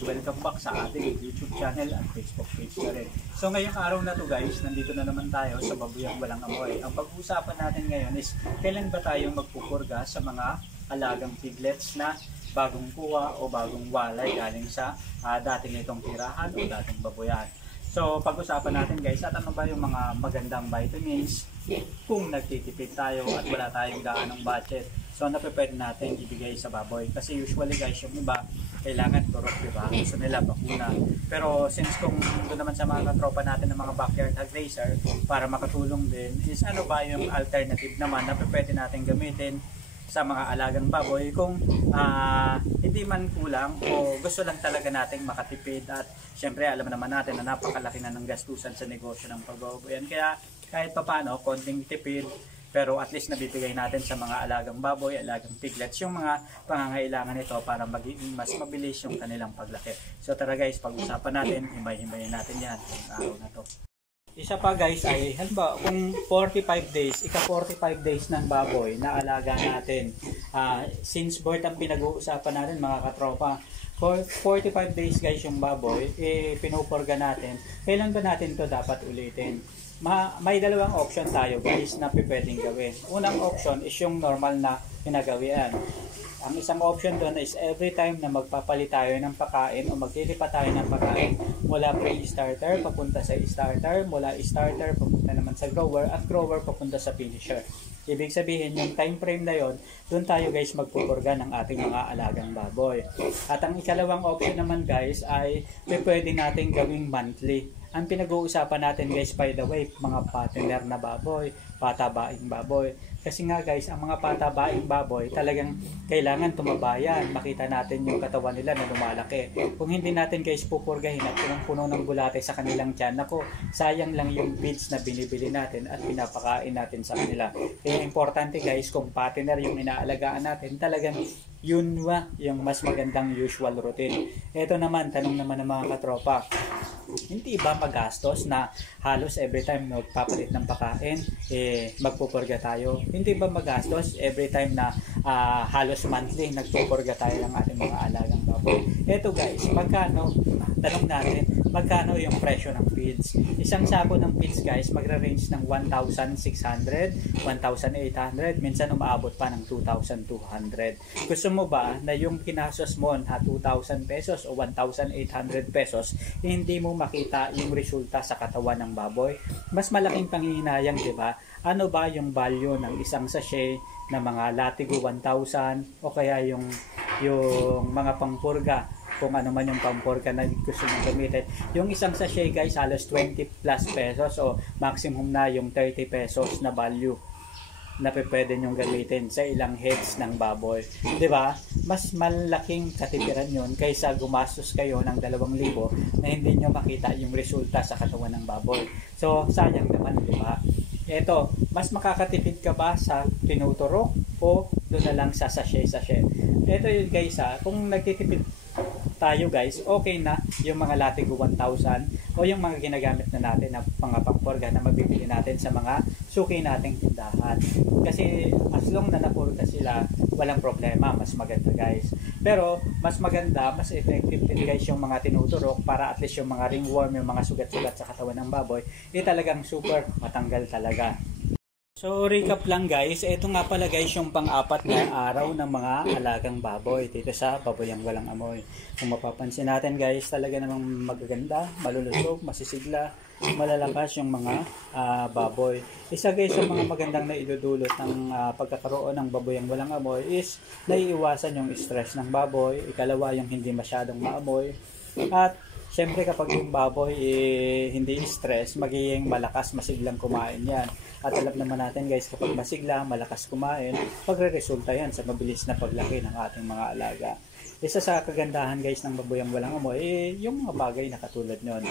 welcome back sa ating YouTube channel at Facebook page na rin. So ngayong araw na to guys, nandito na naman tayo sa Babuyang Walang Amoy. Ang pag-uusapan natin ngayon is kailan ba tayo magpupurga sa mga alagang piglets na bagong kuha o bagong walay galing sa dating itong tirahan o dating babuyan. So pag-usapan natin guys at ano ba yung mga magandang vitamins kung nagtitipid tayo at wala tayong gaanong budget. So ano pa pwede natin ibigay sa baboy? Kasi usually guys yung iba kailangan turok, diba? Gusto nila bakuna. Pero since kung doon naman sa mga katropa natin ng mga backyard hog raiser para makatulong din is ano ba yung alternative naman na pwede natin gamitin sa mga alagang baboy kung hindi man kulang o gusto lang talaga nating makatipid at syempre alam naman natin na napakalaki na ng gastusan sa negosyo ng pagbababoyan. Kaya kahit pa paano, konting tipid pero at least nabibigay natin sa mga alagang baboy, alagang piglets yung mga pangangailangan nito para maging mas mabilis yung kanilang paglaki. So tara guys, pag-usapan natin, himay-himayin natin yan sa araw na to. Isa pa guys ay, halimbawa kung 45 days, ika-45 days ng baboy na alaga natin, since birth ang pinag-uusapan natin mga katropa, for 45 days guys yung baboy, pinupurga natin, kailan ba natin to dapat ulitin? May dalawang option tayo guys na pwedeng gawin. Unang option is yung normal na ginagawian. Ang isang option doon is every time na magpapalit tayo ng pagkain o maglilipat tayo ng pagkain mula pre-starter papunta sa starter, mula starter papunta naman sa grower at grower papunta sa finisher. Ibig sabihin yung time frame na yon, doon tayo guys magpupurga ng ating mga alagang baboy. At ang ikalawang option naman guys ay pwede natin gawing monthly. Ang pinag-uusapan natin guys by the way, mga patiner na baboy, patabaing baboy. Kasi nga guys, ang mga patabaing baboy talagang kailangan tumabayan. Makita natin yung katawan nila na lumalaki. Kung hindi natin guys pupurgahin at punong-puno ng bulate sa kanilang tiyan, ako, sayang lang yung feeds na binibili natin at pinapakain natin sa kanila. Kaya importante guys, kung patiner yung inaalagaan natin, talagang yun yung mas magandang usual routine. Ito naman, tanong naman ng mga katropa, hindi ba magastos na halos every time magpapalit ng pagkain, magpupurga tayo? Hindi ba magastos every time na halos monthly nagpupurga tayo ng ating mga alagang baboy? Ito guys, magkano? Tanong natin, magkano yung presyo ng feeds? Isang sako ng feeds guys, magre-range ng 1,600, 1,800, minsan umaabot pa ng 2,200. Gusto mo ba na yung kinastos mo na 2,000 pesos o 1,800 pesos, hindi mo makita yung resulta sa katawan ng baboy? Mas malaking panghihinayang, di ba? Ano ba yung value ng isang sachet na mga Latigo 1,000 o kaya yung mga pampurga, kung ano man yung pampurga na gusto mong gamitin. Yung isang sachet guys, halos 20 plus pesos o maximum na yung 30 pesos na value na pwede nyong gamitin sa ilang heads ng baboy. Diba? Mas malaking katipiran yun kaysa gumastos kayo ng 2,000 na hindi nyo makita yung resulta sa katawan ng baboy. So, sayang naman, diba? Eto, mas makakatipid ka ba sa tinuturok o doon na lang sa sachet-sachet? Eto yun guys kung nagtitipid tayo guys, okay na yung mga Latigo 1,000 o yung mga ginagamit na natin na mga pampurga na mabibili natin sa mga suki nating tindahan. Kasi as long na napurga sila, walang problema, mas maganda guys. Pero mas maganda, mas effective din guys yung mga tinuturok para at least yung mga ringworm, yung mga sugat-sugat sa katawan ng baboy, talagang super matanggal talaga. So recap lang guys, ito nga pala guys yung pang-apat na araw ng mga alagang baboy dito sa Baboyang Walang Amoy. Kung mapapansin natin guys, talaga namang magaganda, malulusog, masisigla, malalakas yung mga baboy. Isa guys sa mga magandang na idudulot ng pagkakaroon ng Baboyang Walang Amoy is naiiwasan yung stress ng baboy, ikalawa yung hindi masyadong maamoy, at syempre kapag yung baboy hindi stress, magiging malakas, masiglang kumain yan. At alam naman natin guys, kapag masigla, malakas kumain, pagre-resulta yan sa mabilis na paglaki ng ating mga alaga. Isa sa kagandahan guys ng Baboyang Walang Amoy, yung mga bagay na katulad nun.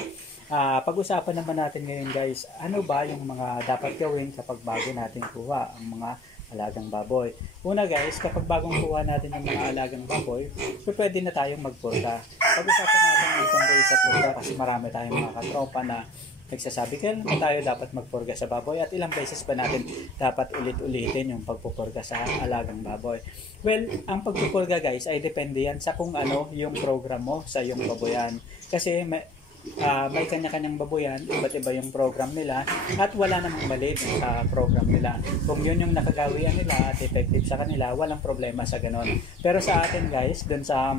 Pag-usapan naman natin ngayon guys, ano ba yung mga dapat gawin kapag bago natin kuha ang mga alagang baboy. Una guys, kapag bagong kuha natin ng mga alagang baboy, so pwede na tayong magpurga. Pag-usapan natin itong sa purga kasi marami tayong mga katropa na nagsasabi, kailan ba tayo dapat magpurga sa baboy at ilang beses ba natin dapat ulit-ulitin yung pagpupurga sa alagang baboy. Well, ang pagpupurga guys ay depende yan sa kung ano yung program mo sa yung baboyan. Kasi may kanya-kanyang baboyan, iba't iba yung program nila at wala namang mali sa program nila. Kung yun yung nakagawian nila at effective sa kanila, walang problema sa ganon. Pero sa atin guys, dun sa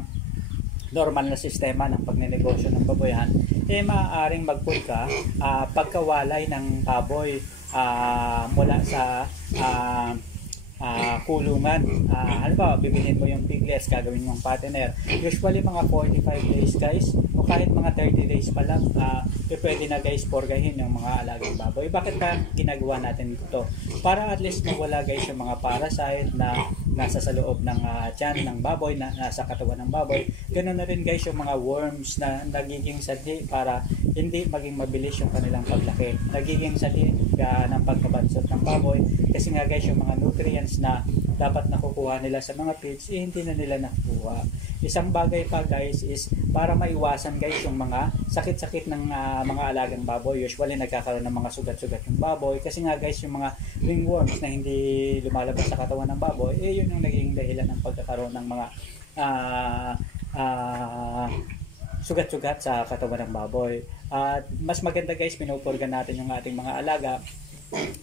normal na sistema ng pagnenegosyo ng baboyan, maaaring magpurga pagkawalay ng baboy mula sa kulungan. Ano ba, bibilhin mo yung piglets, gagawin mong fattener. Usually mga 45 days guys, o kahit mga 30 days pa lang, pwede na guys porgahin yung mga alagang baboy. Bakit ba ginagawa natin ito? Para at least mawala guys yung mga parasite na nasa sa loob ng tiyan ng baboy, na nasa katawan ng baboy. Ganoon na rin guys yung mga worms na nagiging sanhi para hindi maging mabilis yung kanilang paglaki. Nagiging sanhi ng pagkabansot ng baboy kasi nga guys yung mga nutrients na dapat nakukuha nila sa mga feeds, hindi na nila nakukuha. Isang bagay pa guys is para maiwasan guys yung mga sakit-sakit ng mga alagang baboy. Usually nagkakaroon ng mga sugat-sugat yung baboy kasi nga guys yung mga ringworms na hindi lumalabas sa katawan ng baboy, yun yung naging dahilan ng pagkakaroon ng mga sugat-sugat sa katawan ng baboy. At mas maganda guys, pinupurga natin yung ating mga alaga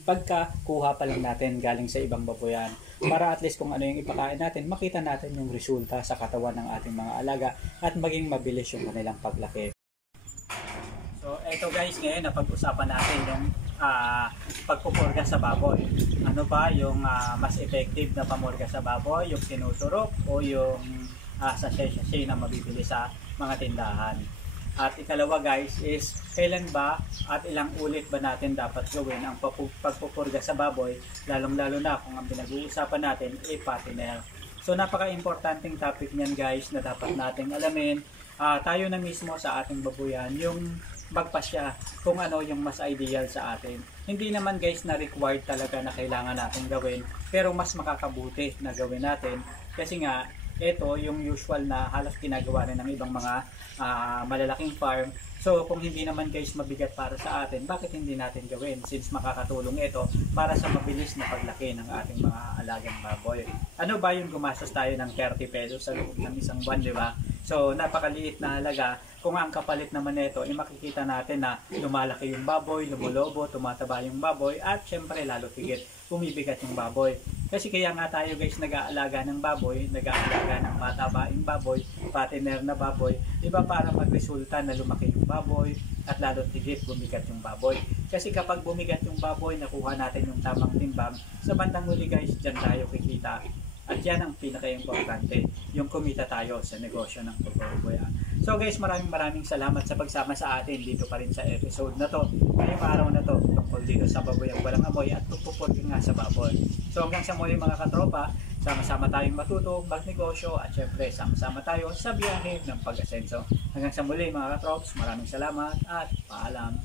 pagkakuha pa lang natin galing sa ibang baboyan, para at least kung ano yung ipakain natin, makita natin yung resulta sa katawan ng ating mga alaga at maging mabilis yung kanilang paglaki. So eto guys, ngayon napag-usapan natin yung pagpupurga sa baboy. Ano ba yung mas effective na pamurga sa baboy, yung tinuturok o yung sachet-sachet na mabibili sa mga tindahan? At ikalawa guys is, kailan ba at ilang ulit ba natin dapat gawin ang pagpupurga sa baboy, lalong-lalo na kung ang pinag-uusapan natin ay fattener. So napaka-importanting topic niyan guys na dapat nating alamin. Tayo na mismo sa ating baboyan yung magpasya kung ano yung mas ideal sa atin. Hindi naman guys na required talaga na kailangan natin gawin, pero mas makakabuti na gawin natin kasi nga ito yung usual na halos ginagawa rin ng ibang mga malalaking farm. So kung hindi naman guys mabigat para sa atin, bakit hindi natin gawin, since makakatulong ito para sa mabilis na paglaki ng ating mga alagang baboy. Ano ba yung gumastos tayo ng 30 pesos sa loob ng isang buwan, di ba? So napakaliit na halaga. Kung ang kapalit naman nito, makikita natin na lumalaki yung baboy, lumulobo, tumataba yung baboy, at syempre lalo higit bumibigat yung baboy. Kasi kaya nga tayo guys nag-aalaga ng baboy, nag-aalaga ng matabaing baboy, fattener na baboy, diba, para magresulta na lumaki yung baboy at lalo higit bumigat yung baboy. Kasi kapag bumigat yung baboy, nakuha natin yung tamang timbang, sa bandang huli guys, dyan tayo kikita. At yan ang pinaka-importante, yung kumita tayo sa negosyo ng pagbaboyan. So guys, maraming salamat sa pagsama sa atin dito pa rin sa episode na to. Ngayong araw na to, tungkol dito sa baboyang walang amoy at pagpupurga nga sa baboy. So hanggang sa muli mga katropa, sama-sama tayong matuto, magnegosyo, at syempre sama-sama tayo sa biyahe ng pag-asenso. Hanggang sa muli mga katrops, maraming salamat at paalam.